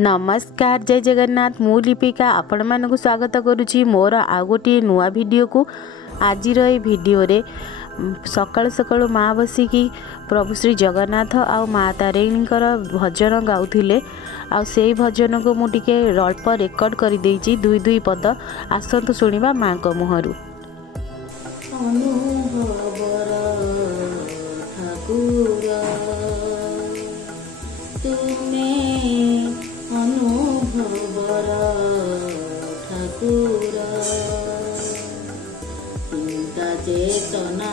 नमस्कार जय जगन्नाथ मु लिपिका आपण मानक स्वागत करुच्ची मोर आउ गोटे नुआ वीडियो को। आज भिडियो रे सकाल सकाल माँ बसिकी प्रभु श्री जगन्नाथ आ माँ तारिणी भजन गाउथिले आ से भजन को मुझे अल्प रेकर्ड कर देइछि दुई दुई पद आसतु शुणिबा माँ को मुहरु। चिंता चेतना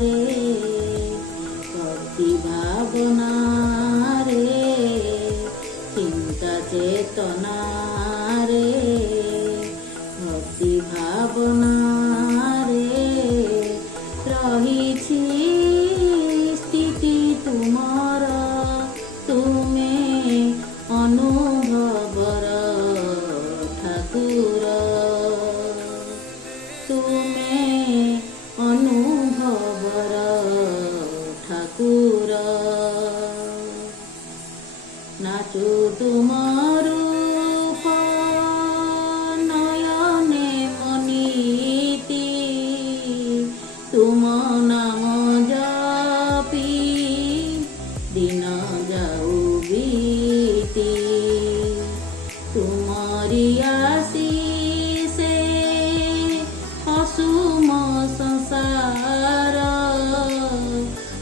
रे भक्ति भावना रे चिंता चेतना रे भक्ति भावना रे रही स्थिति तुमर तुमे अनुभवर ठाकुर तुमे अनुभवर ठाकुर नाचु तुम रूप नयने मनीति तुम नाम जपी दिन जाऊ बीती तुमरी आशीषे असुम संसार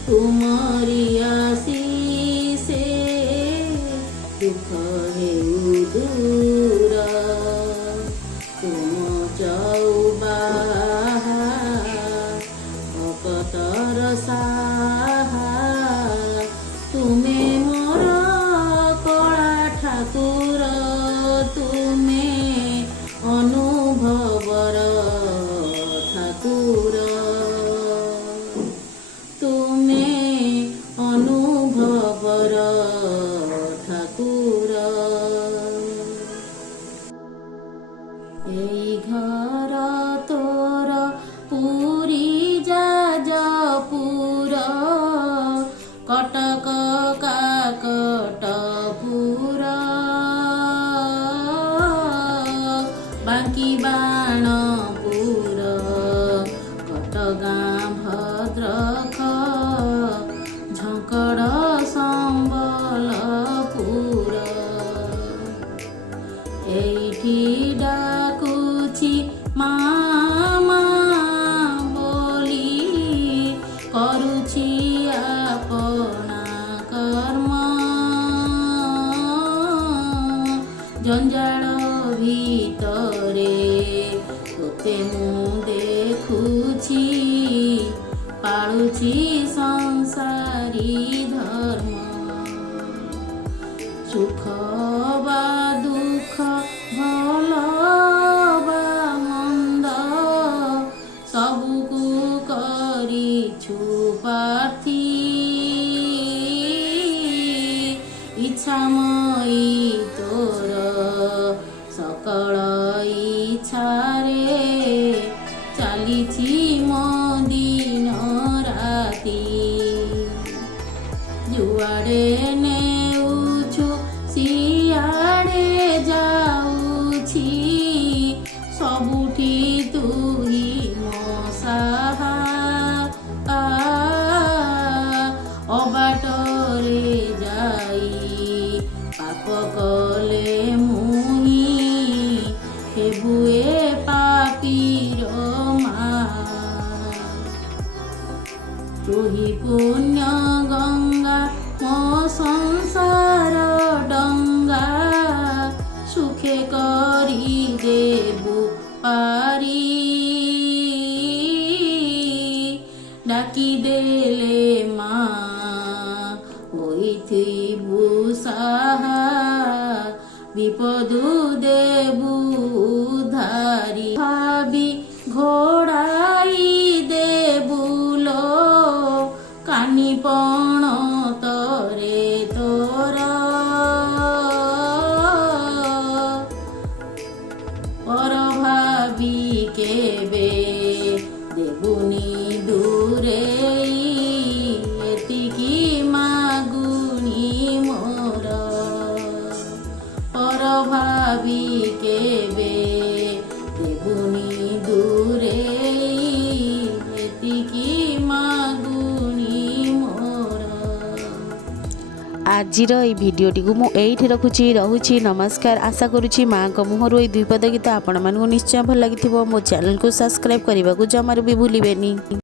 तुमरी आशीषे दुख हेउ दूर तुम चौबाहा भक्तर साहा तुमे मोर कला ठाकुर तुमे अनुभवर ठाकुर तुमे अनुभवर ठाकुर एई घर तोर पुरी जाजपुर कटक काकटपुर बांकी बाणपुर कटगाँ भद्रक झंकड़ संबलपुर एठी डाकुची मामा बोली करुची आपना कर्म जंजाल भितरे तोते मु देखुची पालुची संसारी धर्म सुख बा दुख भल बा मंद सबुकु करिछु पार्थी इच्छामयी तोर सकल इच्छारे चालिछि मो दिन राति जुआड़े नेउछु सियाड़े जाउछि सबुठी तुही मो साहा अबाटरे जाई पाप कले मुही हेबुए पापीर माँ तुही पुण्य गंगा मो संसार डंगा सुखे करी देबु पारी डाकी देले माँ होइथिबु साहा विपदु देबु धारी भावी घोड़ाई देबुलो कानी पण तरे तोर पर भावी केबे देबुनी दूरे एतिकी मागुनी मोर ଭାବି କେବେ ଦେବୁନି ଦୂରେଇ ଏତିକି ମାଗୁଣି ମୋର। ଆଜିର ଏଇ ଭିଡ଼ିଓଟିକୁ ମୁଁ ଏଇଠି ରହୁଛି ନମସ୍କାର। ଆଶା କରୁଛି ମାଆଙ୍କ ମୁହଁରୁ ଏଇ ଦୁଇପଦ ଗୀତ ଆପଣମାନଙ୍କୁ ନିଶ୍ଚୟ ଭଲ ଲାଗିଥିବ। ମୋ ଚ୍ୟାନେଲକୁ ସବସ୍କ୍ରାଇବ୍ କରିବାକୁ ଜମାରୁ ବି ଭୁଲିବେନି।